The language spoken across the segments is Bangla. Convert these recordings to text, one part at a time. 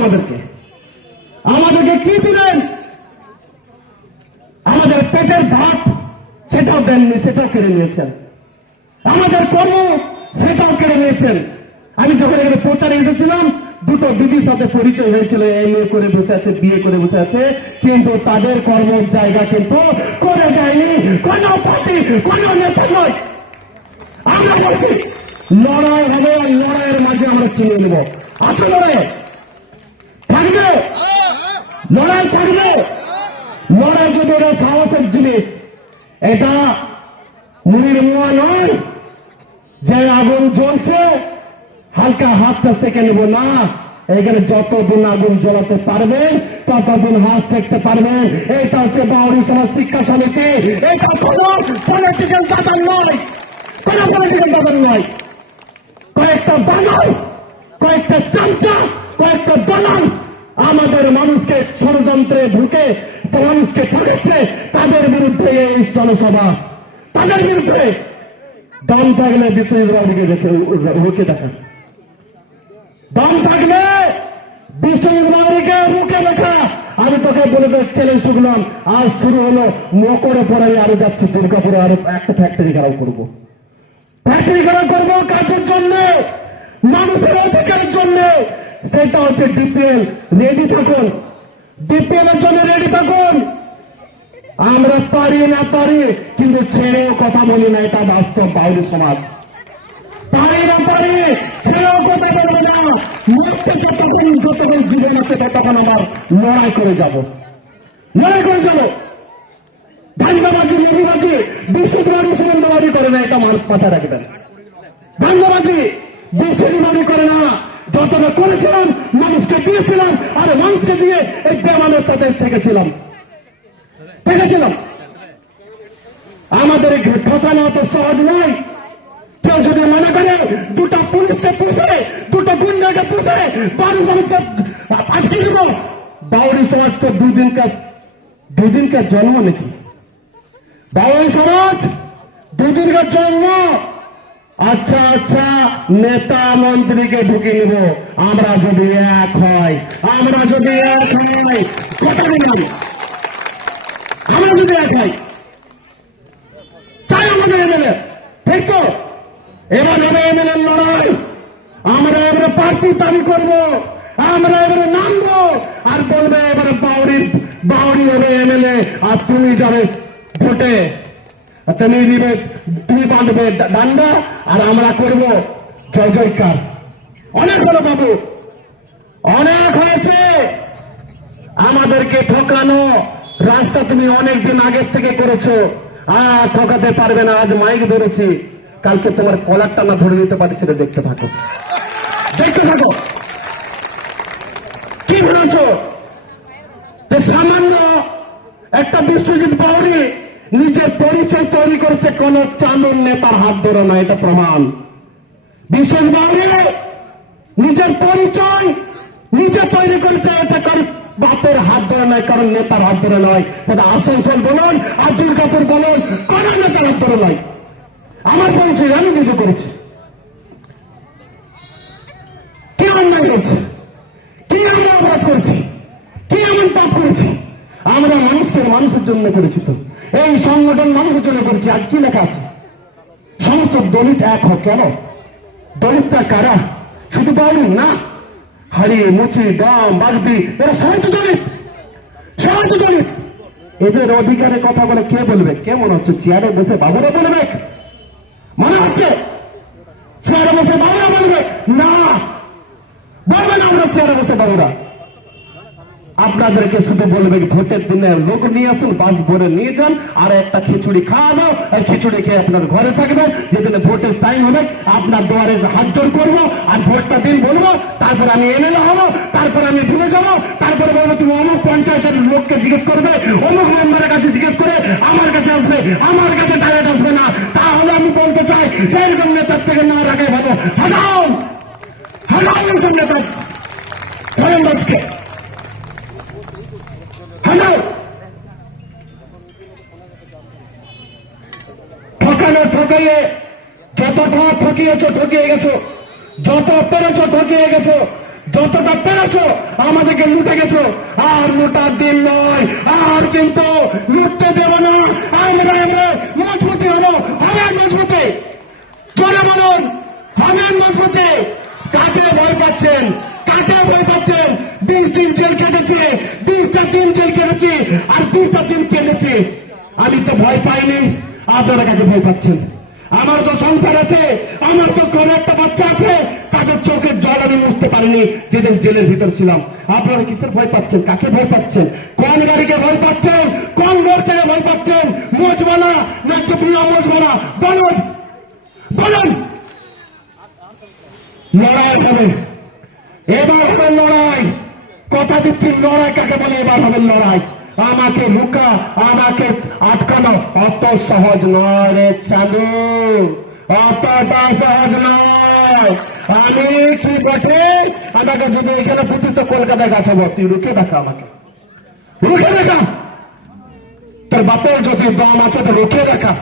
আমাদেরকে? আমাদেরকে কি দিলেন? আমাদের পেটের ভাত সেটাও দেননি, সেটাও কেড়ে নিয়েছেন। আমাদের কর্ম সেটাও কেড়ে নিয়েছেন। আমি যখন এখানে প্রচারে এসেছিলাম, দুটো দিদির সাথে পরিচয় হয়েছিল, এমএ করে বসে আছে, বিয়ে করে বসে আছে, কিন্তু তাদের কর্মের জায়গা কিন্তু করে যায়নি কোন পার্টি, কোন নেতা নয়। আমরা বলছি লড়াই হবে, আর লড়াইয়ের মাঝে আমরা চিনে নেব। আসলে থাকবে লড়াই, থাকবে লড়াই। যদি এটা সাহসের জিনিস, এটা মুড়ির মোয়া নয় যে আগুন জ্বলছে হালকা হাতটা সেকে নেব না। এখানে যতদিন আগুন জ্বলাতে পারবেন ততদিন হাত সেকতে পারবেন। এটা হচ্ছে বাউরি সমাজ শিক্ষা সমিতি। এটা কোনো পলিটিক্যাল দাদা নয়, কোনো পলিটিক্যাল দাদা নয়। কয়েকটা দালাল, কয়েকটা চামচা, কয়েকটা দালাল আমাদের মানুষকে ষড়যন্ত্রে ঢুকে মানুষকে ঠকেছে। তাদের বিরুদ্ধে এই জনসভা, তাদের বিরুদ্ধে দম থাকলে বিশ্বজিৎবাবুকে রুখে দেখান, দম থাকলে বিশ্বজিৎবাবুকে রুখে দেখা। আমি তোকে বলে চ্যালেঞ্জ শুনলাম, আজ শুরু হলো, মকরে পরে আমি আরো যাচ্ছি দুর্গাপুরে, আরো একটা ফ্যাক্টরি খারাপ করবো। ফ্যাক্টরি খারাপ করবো কাজের জন্য, মানুষের অধিকারের জন্য। সেটা হচ্ছে ডিপিএল। রেডি থাকুন, ডিপিএল এর জন্য রেডি থাকুন। আমরা পারি না পারি, কিন্তু ছেড়েও কথা বলি না, এটা বাস্তব বাউরি সমাজ। পারি না পারি, ছেড়েও কথা বলবে না। মরতে যতক্ষণ জীবন আছে ততক্ষণ আমার লড়াই করে যাব, লড়াই করে যাব। ধান্দাবাজি, নিবিবাজি, বিশ্ববাদী সুগন্ধবাদী করে না, এটা মানুষ মাথায় রাখবেন। ধান্দাবাজি বিশ্ববাদী করে না। যতটা করেছিলাম মানুষকে দিয়েছিলাম, আর মানুষকে দিয়ে এই বেমানের সাথে থেকেছিলাম। আমাদের ঠকানো অত সহজ নয়। কেউ যদি মনে করে দুটা পুলিশকে পুষে, দুটো গুন্ডাকে পুষে বাউরি সমাজকে আটকে দিব, বাউরি সমাজ তো দুদিনকার জন্ম নাকি? বাউরি সমাজ দুদিনকার জন্ম। আচ্ছা আচ্ছা, নেতা মন্ত্রীকে ঢুকিয়ে নেব আমরা যদি এক হয়, আমরা যদি এক হয়, কথা বললাম, আমরা যদি এক হয়, চাই আমাদের এমএলএ, ঠিক তো? এবার হবে এমএলএ লড়াই। আমরা এবারে প্রার্থী দাবি করবো, আমরা এবারে নামবো, আর বলবে এবারে বাউরি হবে এমএলএ, আর তুমি যাবে ভোটে, তুমি দিবে, তুমি বাঁধবে ডান্ডা, আর আমরা করব জয় জয়কার। অনেক হলো বাবু, অনেক হয়েছে। আমাদেরকে ঠকানো রাস্তা তুমি অনেকদিন আগের থেকে করেছো, আর ঠকাতে পারবে না। আজ মাইক ধরেছি, কালকে তোমার কলারটা না ধরে নিতে পারি, সেটা দেখতে থাকো, দেখতে থাকো। কি বলেছ যে সামান্য একটা বিশ্বজিৎ বাউরি নিজের পরিচয় তৈরি করেছে, কোন চাঁদন নেতার হাত ধরে না, এটা প্রমাণ। বিশ্বজিৎ বাউরি নিজের পরিচয় নিজে তৈরি করেছে, এটা কারণ বাপের হাত ধরে নয়, কারণ নেতার হাত ধরে নয়। সেটা আসানসোল বলুন আর দুর্গাপুর বলুন, কোন নেতার হাত ধরে নয়। আমার পরিচয় আমি নিজে করেছি। কি অন্যায় করছে, কি আমরা অপরাধ করেছি, কি এমন পাপ করেছি? আমরা মানুষের জন্য করেছি। তো এই সংগঠন মানুষের জন্য করেছি। আজ কি লেখা আছে? সমস্ত দলিত এক হোক। কেন? দলিতটা কারা? শুধু বাউরি না, হাড়ি, মুচি, দম, বাগদি, এরা সবাই তো দলিত, সবাই তো দলিত। এদের অধিকারে কথা বলে কে বলবে? কে মনে হচ্ছে চেয়ারে বসে বাবুরা বলবে? মনে হচ্ছে চেয়ারে বসে বাবুরা বলবে? না, বলবে না আমরা চেয়ারে বসে বাবুরা। আপনাদেরকে শুধু বলবে ভোটের দিনে লোক নিয়ে আসুন, বাস ভরে নিয়ে যান, আর একটা খিচুড়ি খাওয়াবো, আর খিচুড়ি খেয়ে আপনার ঘরে থাকবেন। যেদিন ভোটের টাইম হবে আপনার দুয়ারে হাত জোর করবো, আর ভোটটা দিন বলবো, তারপর আমি এমএলএ হবো, তারপর আমি ভুলে যাবো, তারপরে বলবো তুমি অমুক পঞ্চায়েতের লোককে জিজ্ঞেস করবে, অমুক মেম্বারের কাছে জিজ্ঞেস করে আমার কাছে আসবে, আমার কাছে ডাইরেক্ট আসবে না। তাহলে আমি বলতে চাই সেইরকম নেতার থেকে না রাখে ভালো। হাজাও হাজাও এরকম নেতা ধরেনবাজকে, ঠকানো ঠকাইয়ে যত ঠকিয়েছ ঠকিয়ে গেছো, যত পেরেছ ঠকিয়ে গেছো, যতটা পেরেছো আমাদেরকে লুটে গেছো, আর লুটার দিন নয়, আর কিন্তু লুটতে দেব না। আমরা মজবুতি হবো, হবেন মজবুতি। জোরে বলুন, হবেন মজবুতি। কাকে ভয় পাচ্ছেন? কাকে ভয় পাচ্ছেন? 20 দিন জেল কেটেছে, 20টা দিন জেল কেটেছি, আর 20টা দিন কেটেছি। আমি তো ভয় পাইনি, আপনারা কাকে ভয় পাচ্ছেন? আমার তো সংসার আছে, আমার তো ঘরে একটা বাচ্চা আছে, তাদের চোখের জল আমি মুছতে পারিনি যেদিন জেলের ভিতর ছিলাম। আপনারা কিসের ভয় পাচ্ছেন? কাকে ভয় পাচ্ছেন? কোন গাড়িকে ভয় পাচ্ছেন? কোন লোককে ভয় পাচ্ছেন? মোজবালা না বিনা মোজবালা? বলুন, বলুন। লড়াই হবে, এবার হবে লড়াই। কথা দিচ্ছি, লড়াই কাকে বলে? এবার হবে লড়াই। আমাকে লুকা, আমাকে আটকানো অত সহজ নয় রে চালু, অতটা সহজ নয়। আমি কি বটে, আমাকে যদি এখানে পুতিস তো কলকাতায় গাছাবো। তুই রুখে দেখা, আমাকে রুখে দেখা। তোর বাপের যদি দম আছে তো রুখে দেখা।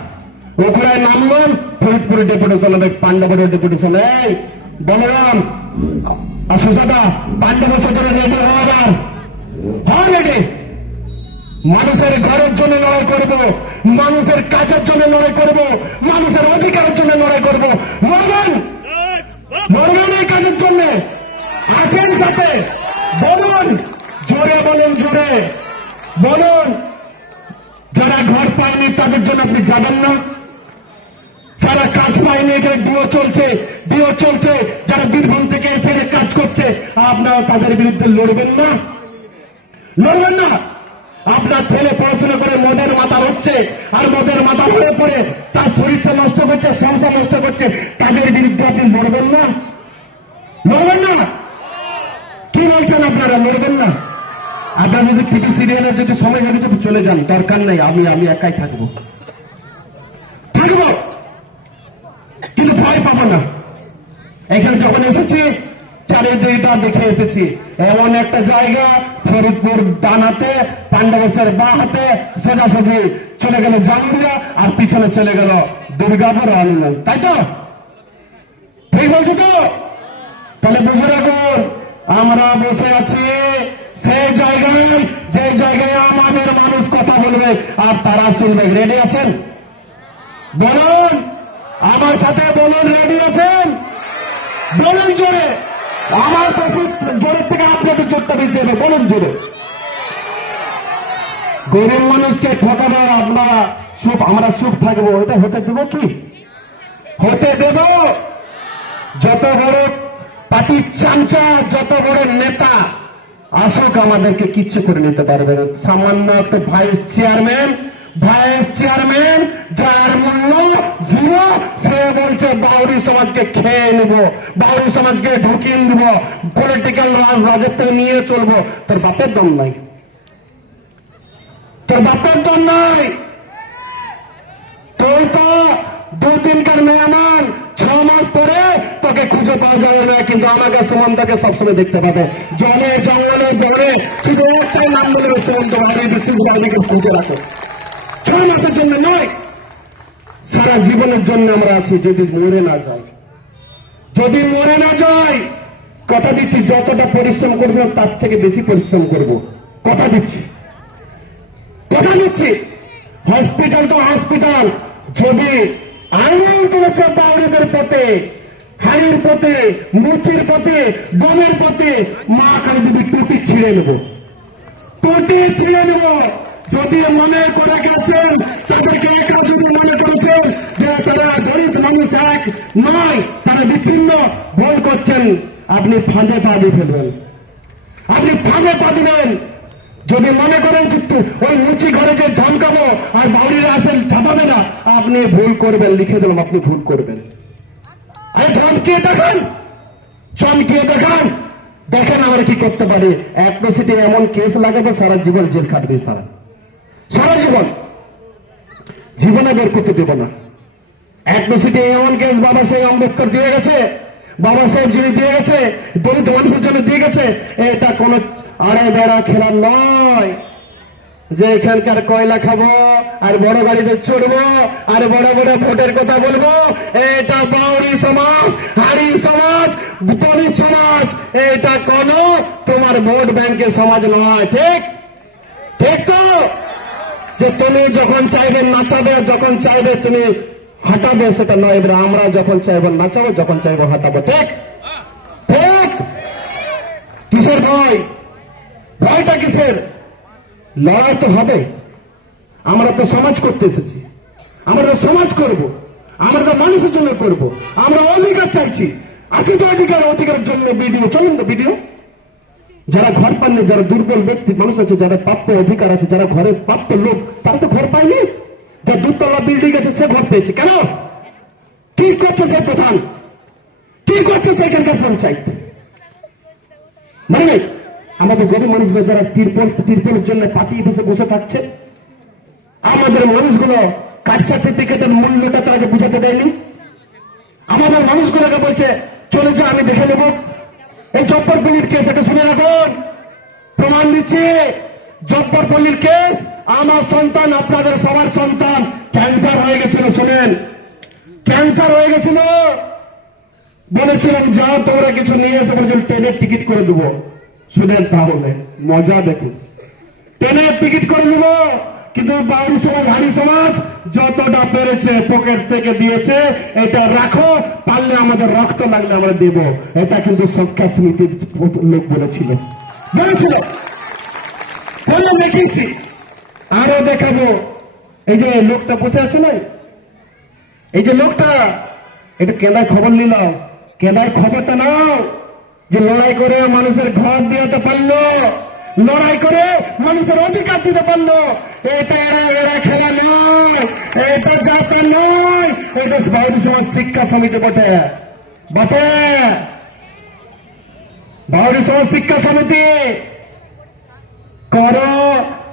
ওখানে নামলাম ফরিদপুরের ডেপুটেশন হবে, পান্ডাপুরের ডেপুটেশন। এই বলরাম আর সুজাদা, পান্ডবের জন্য রেডি হওয়ার হয় রেডি। মানুষের ঘরের জন্য লড়াই করব, মানুষের কাজের জন্য লড়াই করব, মানুষের অধিকারের জন্য লড়াই করব। মরবেন, মরবেন এই কাজের জন্য। আছেন সাথে? বলুন, জোরে বলুন, জোরে বলুন। যারা ঘর পায়নি তাদের জন্য আপনি যাবেন না? যারা কাজ পায়নি, এখানে ডিও চলছে, ডিও চলছে, যারা বীরভূম থেকে এসে কাজ করছে, আপনারা তাদের বিরুদ্ধে লড়বেন না? লড়বেন না? আপনার ছেলে পড়াশোনা করে মদের মাথা হচ্ছে, আর মদের মাথা হয়ে পড়ে তার শরীরটা নষ্ট করছে, সংসার নষ্ট করছে, তাদের বিরুদ্ধে আপনি লড়বেন না? লড়বেন না? কি বলছেন আপনারা? লড়বেন না? আপনার যদি টিভি সিরিয়ালের যদি সময় হয়ে গেছে চলে যান, দরকার নেই। আমি একাই থাকবো, থাকবো, কিন্তু ভয় পাবো না। এখানে যখন এসেছি চারিদিকটা দেখে এসেছি। এমন একটা জায়গা, ফরিদপুর ডান হাতে, পান্ডবেশ্বর বাঁ হাতে, সোজাসুজি চলে গেল জামুরিয়া, আর পিছনে চলে গেল দুর্গাপুর আনন্দ। তাই তো? ঠিক বলছো তো? তাহলে বুঝে রাখুন, আমরা বসে আছি সেই জায়গায়, যে জায়গায় আমাদের মানুষ কথা বলবে আর তারা শুনবে। রেডি আছেন? বলুন, আমার সাথে বলুন, রেডি আছেন? বলুন জোরে। আমার কাছে জোরের থেকে আপনাদের জোরটা বেশি হবে। বলুন জোরে। গরিব মানুষকে ঠকাবে আপনারা চুপ, আমরা চুপ থাকবো? এটা হতে দেবো কি? হতে দেব? যত বড় পার্টির চামচা, যত বড় নেতা আসুক, আমাদেরকে কিচ্ছু করে নিতে পারবে না। সামান্য একটা ভাইস চেয়ারম্যান, যার মূল্য জিরো, সে বলছে বাউরি সমাজকে খেয়ে নেব, বাউরি সমাজকে ঢুকিয়ে দেব, পলিটিক্যাল রাজত্ব নিয়ে চলবো। তোর বাপের দম নাই, তোর বাপের দম নাই। তুই তো 2-3 মেহমান, 6 মাস পরে তোকে খুঁজে পাওয়া যাবে না, কিন্তু আমাকে সুমনটাকে সবসময় দেখতে পাবে। জলে জঙ্গলে দৌড়ে শুধু একটাই নাম বলে সুমন্ত বিশ্ববিদ্যালয়কে খুঁজে রাখো। 6 মাসের জন্য নয়, সারা জীবনের জন্য আমরা আছি। যদি মরে না যাই, যদি মরে না যাই, কথা দিচ্ছি যতটা পরিশ্রম করেছিলাম তার থেকে বেশি পরিশ্রম করব। কথা দিচ্ছি, কথা দিচ্ছি। হসপিটাল তো হসপিটাল, যদি আঙুল তুলেছে বাউরিদের পথে, হাড়ির পথে, মুচির পথে, বনের পথে, মা কালী দেবী টুটি ছিঁড়ে নেব, টুটি ছিঁড়ে নেব। যদি মনে করে গেছেন, তাদেরকে একা যদি মনে করেছেন যে তারা গরিব মানুষ এক নয়, তারা বিচ্ছিন্ন, ভুল করছেন। আপনি ফাঁদে পা দিয়ে ফেলবেন, আপনি ফাঁদে পা দিবেন। যদি মনে করেন ওই মুচি ঘরে যে ধমকাবো আর বাউরিরা আসেন ছাপাবে না, আপনি ভুল করবেন। লিখে দিলাম, আপনি ভুল করবেন। আরে ধমকিয়ে দেখান, চমকিয়ে দেখান, দেখেন আমরা কি করতে পারি। অ্যাট্রোসিটি এমন কেস লাগাবো, সারা জীবন জেল কাটবে, সারা জীবন, জীবনে বের করতে দেব না। অ্যাট্রোসিটি এমন কেস বাবা সাহেব আম্বেদকর দিয়ে গেছে, বাবা সাহেব যিনি দিয়ে গেছে, দলিত মানুষের জন্য দিয়ে গেছে। এটা কোন আড়ে বেড়া খেলা নয়, যে এখানকার কয়লা খাবো আর বড় গাড়িতে চড়বো আর বড় বড় ভোটের কথা বলবো, এটা বাউরি সমাজ, হাড়ি সমাজ, দলিত সমাজ, এটা কোন তোমার ভোট ব্যাংকের সমাজ নয়। ঠিক ঠিক তো? যে তুমি যখন চাইবে নাচাবে, যখন চাইবে তুমি হাঁটাবে, সেটা নয়। এবার আমরা যখন চাইবো নাচাবো, যখন চাইবো হাঁটাবো। ঠিক ঠিক? কিসের ভয়? ভয়টা কিসের? লড়াই তো হবে। আমরা তো সমাজ করতে এসেছি, আমরা তো সমাজ করব, আমরা তো মানুষের জন্য করব, আমরা অধিকার চাইছি। আছে তো অধিকার, অধিকারের জন্য ভিডিও চলুন তো ভিডিও। যারা ঘর পাননি, যারা দুর্বল ব্যক্তি মানুষ আছে, যারা প্রাপ্য অধিকার আছে, যারা ঘরের প্রাপ্য লোক, তারা তো ঘর পায়নি। যে দুতলা বিল্ডিং আছে সে ঘর পেয়েছে। কেন? কি করছে সে প্রধান? কি করছে সেখানকার পঞ্চায়েত? মানে আমাদের গরিব মানুষগুলো যারা তিরপলের জন্য পাতিয়ে বসে বসে থাকছে, আমাদের মানুষগুলো কাস্ট সার্টিফিকেটের মূল্যটা তাকে বুঝাতে দেয়নি। আমাদের মানুষগুলোকে বলছে চলে যা, আমি দেখে নেব। এই জব্বরপল্লীর কেস, এটা শুনে রাখুন, প্রমাণ দিচ্ছি। জব্বরপল্লীর কেস, আমার সন্তান, আপনাদের সবার সন্তান ক্যান্সার হয়ে গেছিল। শোনেন, ক্যান্সার হয়ে গেছিল, বলেছিলাম যাও তোমরা কিছু নিয়ে এসে, বলেছিল ট্রেনের টিকিট করে দেবো। শুনেন তাহলে মজা দেখুন, ট্রেনের টিকিট করে দেব, কিন্তু বাউরি সমাজ, হাড়ি সমাজ যতটা পেরেছে পকেট থেকে দিয়েছে, এটা রাখো, পারলে আমাদের রক্ত লাগলে আমরা দেব। এটা কিন্তু শিক্ষা সমিতির লোক বলেছিল, বলে দেখিয়েছি, আরো দেখাবো। এই যে লোকটা বসে আছে না, এই যে লোকটা, এটা কেন্দ্রায় খবর নিল, কেন্দ্রায় খবরটা নাও। যে লড়াই করে মানুষের ঘর দিতে পারলো, লড়াই করে মানুষের অধিকার দিতে পারলো। এটা এরা খেলা নয়, এটা যাত্রা নয়, এটা বাউরি সমাজ শিক্ষা সমিতি বটে বটে, বাউরি সমাজ শিক্ষা সমিতি। কারো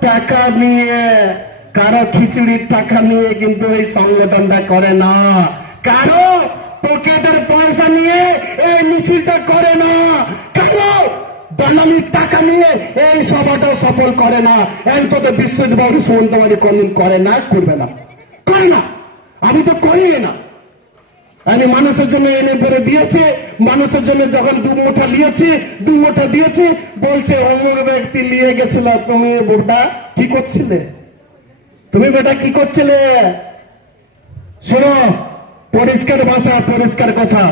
টাকা নিয়ে, কারো খিচুড়ির টাকা নিয়ে কিন্তু এই সংগঠনটা করে না, কারো পকেটের পয়সা নিয়ে এই মিছিলটা করে না, কারো দালালির টাকা নিয়ে এই সভাটা সফল করে না। অন্তত বিশ্বজিৎ বাবু সুমন্তমারি কোনদিন করে না, করবে না, করে না। আমি তো করি না। আমি মানুষের জন্য এনে বেড়ে দিয়েছে, মানুষের জন্য যখন দু মুঠা দিয়েছি, বলছে অমর ব্যক্তি নিয়ে গেছিল। তুমি বেটা কি করছিলে? তুমি বেটা কি করছিলে? শোনো, পরিষ্কার ভাষা, পরিষ্কার কথা।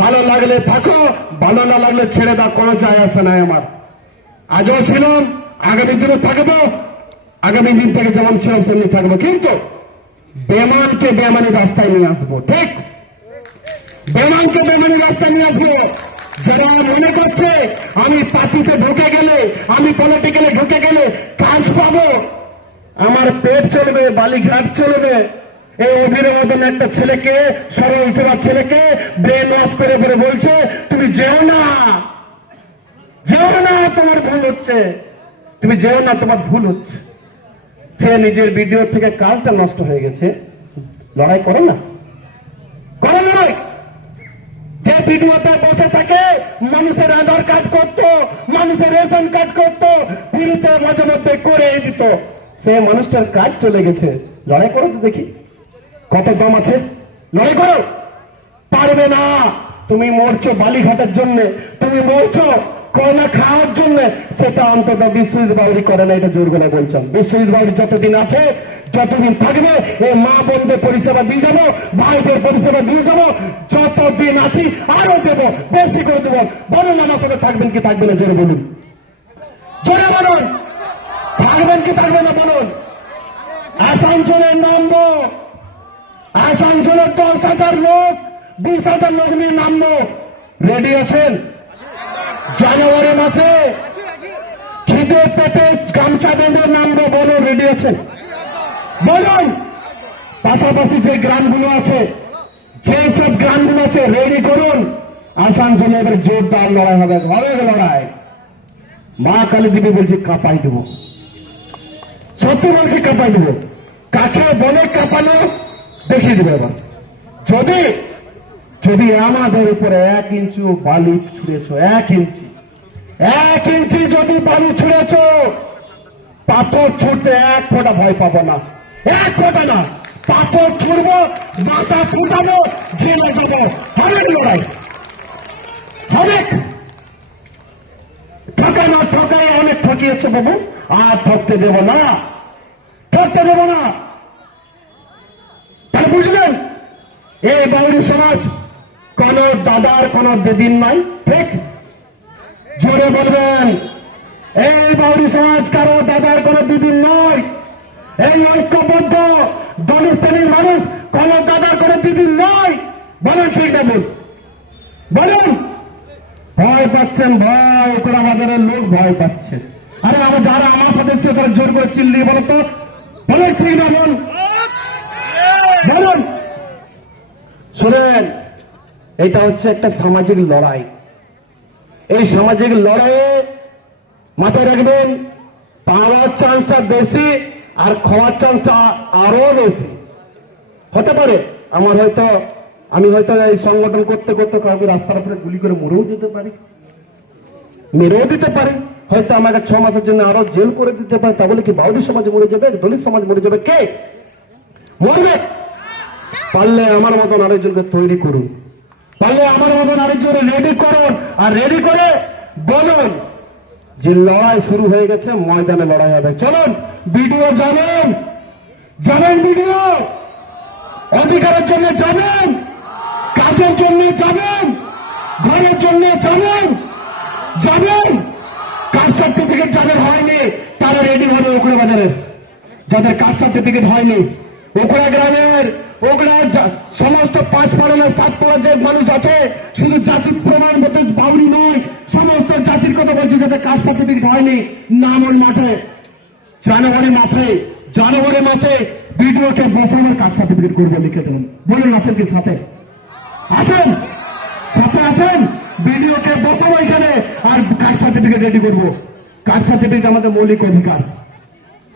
ভালো লাগলে থাকো, ভালো না লাগলে ছেড়ে দাও, কোনো যায় আসে নাই আমার। আজও ছিলাম, আগামী দিনও থাকবো, আগামী দিন থেকে যেমন ছিলাম সেমনি থাকবো, কিন্তু বেমানকে বেমানি রাস্তায় নিয়ে আসবো। ঠিক, বেমানকে বেমানি রাস্তায় নিয়ে আসবো। যারা মনে করছে আমি পার্টিতে ঢুকে গেলে, আমি পলিটিক্যালে ঢুকে গেলে কাজ পাবো, আমার পেট চলবে, বালিঘাট চলবে, এই অধীরের মতন একটা ছেলেকে, সরল সেবার ছেলেকে ব্রেন ওয়াশ করে করে বলছে তুমি যেও না, যেও না, তোমার ভুল হচ্ছে, তুমি যেও না, তোমার ভুল হচ্ছে। সে নিজের ভিডিও থেকে কাজটা নষ্ট হয়ে গেছে। লড়াই করে না, করে লড়াই। যে ভিডিওতে বসে থাকে, মানুষের আধার কার্ড করতো, মানুষের রেশন কার্ড করতো, ফ্রিতে মাঝে মধ্যে করে দিত, সে মানুষটার কাজ চলে গেছে। লড়াই করো তো দেখি কত দম আছে, লড়াই করো। পারবে না। তুমি মরছো বালিঘাটের জন্য, তুমি মরছো কয়লা খাওয়ার জন্য, সেটা অন্তত বিশ্বজিৎ বাউরি করে না, এটা জোর গলা বলছেন। বিশ্বজিৎ বাউরি যতদিন আছে, যতদিন থাকবে, এই মা বোনদের পরিষেবা দিয়ে যাবো, ভাইদের পরিষেবা দিয়ে যাবো, যতদিন আছি আরো দেবো, বেশি করে দেবো। বলুন আমার সাথে থাকবেন কি থাকবেন না, জোরে বলুন, জোরে বলুন, থাকবেন কি থাকবেন না বলুন। আসানসোলের নামবো, আসানসোলের 10,000 লোক, 20,000 লোক নিয়ে নামবো। রেডি আছেন? জানুয়ারি মাসে খিদে পেটে গামছা বেঁধে নামবো, বলো রেডি আছেন? বলুন। পাশাপাশি যে গ্রামগুলো আছে, যেসব গ্রামগুলো আছে রেডি করুন। আসানসোলে এবার জোরদার লড়াই হবে, হবে লড়াই। মা কালী দেবী বলছি কাঁপাই দেবো, সত্যি বলছি কাঁপাই দেবো। কাকে বলে কাঁপানো দেখিয়ে দেবে এবার। যদি যদি আমাদের উপরে 1 ইঞ্চি বালি ছুঁড়েছ, 1 ইঞ্চি যদি বালি ছুঁড়েছ, পাথর ছুটতে এক ফোঁটা ভয় পাবো না, এক ফোঁটা না। পাথর ছুড়বো, মাথা ফুটানো, জেলে যাবো, হবে লড়াই হবে। ঠকা না ঠকায় অনেক ঠকিয়েছে বাবু, আর ঠকতে দেব না, ঠকতে দেব না। তাই বুঝলেন, এই বাউরি সমাজ কোন দাদার কোন দিদির নাই, ঠিক? জোরে বলবেন, এই বাউরি সমাজ কারো দাদার কোন দিদির নয়। এই ঐক্যবদ্ধ দলিত শ্রেণীর মানুষ কোন দাদার কোন দিদির নয়। বলেন ঠিক না বল, বলুন। ভয় পাচ্ছেন, ভয় করা বাজারের লোক ভয় পাচ্ছে। আরে আমার যারা আমার সদস্য তারা জোর করে চিল্লিয়ে বলো তো, বলেন ঠিক না বল, বলুন। শোনেন, এটা হচ্ছে একটা সামাজিক লড়াই। এই সামাজিক লড়াইয়ে মাথায় রাখবেন, পাওয়ার চান্সটা বেশি আর খাওয়ার চান্সটা আরো বেশি হতে পারে। আমি হয়তো এই সংগঠন করতে করতে কাউকে রাস্তার উপরে গুলি করে মরেও যেতে পারি, মেরেও দিতে পারি। হয়তো আমাকে 6 মাসের জন্য আরো জেল করে দিতে পারে। তা বলে কি বাউরি সমাজ মরে যাবে, দলিত সমাজ মরে যাবে? কে মরবে? পারলে আমার মতন আরেকজনকে তৈরি করুন, পারলে আমার মতন আরেকজন রেডি করুন, আর রেডি করে বলুন যে লড়াই শুরু হয়ে গেছে, ময়দানে লড়াই হবে। চলুন, ভিডিও যাবেন, যাবেন ভিডিও, অধিকারের জন্য যাবেন, কাজের জন্য যাবেন, ঘরের জন্য যাবেন, যাবেন। কাস্ট সার্টিফিকেট যাদের হয়নি তারা রেডি হবে ওকড়া বাজারে। যাদের কাস্ট সার্টিফিকেট হয়নি, ওকড়া গ্রামের, ওকড়া সমস্ত 5 পাড়ার 7 পাড়ার যে মানুষ আছে, শুধু জাতির প্রমাণপত্র বাউরি নয়, সমস্ত জাতির কথা বলছে, যাদের কাস্ট সার্টিফিকেট হয়নি, নাম ওই মাঠে জানুয়ারি মাসে ভিডিওকে বসানোর কাস্ট সার্টিফিকেট করবো, লিখে দেবেন। বলুন আছেন কি সাথে? আছেন? সাথে আছেন? ভিডিওকে বসাবো এখানে, আর কাস্ট সার্টিফিকেট রেডি করবো। কাস্ট সার্টিফিকেট আমাদের মৌলিক অধিকার,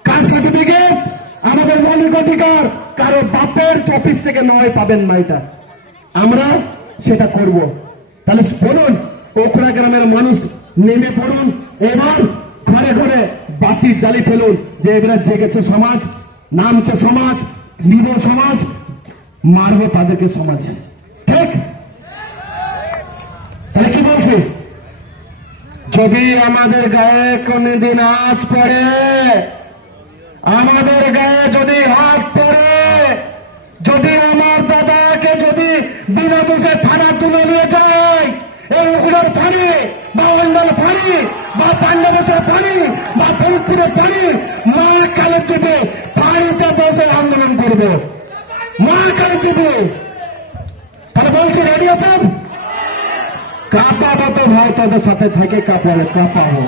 কাস্ট সার্টিফিকেট আমাদের মৌলিক অধিকার। কারো বাপের অফিস থেকে নয় পাবেন না, এটা আমরা সেটা করব। তাহলে বলুন, ওকড়া গ্রামের মানুষ নেমে পড়ুন, এবার ঘরে ঘরে বাতি জ্বালি ফেলুন, যে এবার জেগেছে সমাজ, নামছে সমাজ, নিব সমাজ, মারবো তাদেরকে সমাজে, ঠিক? তাহলে কি বলছি, যদি আমাদের গায়ে কোনদিন আঁচ পড়ে, আমাদের গায়ে যদি হাত পড়ে, যদি আমার দাদাকে যদি বিনা দোষে থানা তুলে নিয়ে যায়, এই উগুলোর পানি বা অন্যান্য পানি বা পাণ্ডবের পানি বা ফরিদপুরের পানি, মা কালে দেবে, পানিতে বসে আন্দোলন করবে, মা কালে দেবে। তাহলে বলছি রেডি আছেন? কাঁপাবো তো ভাই, তাদের সাথে থেকে কাঁপাবো।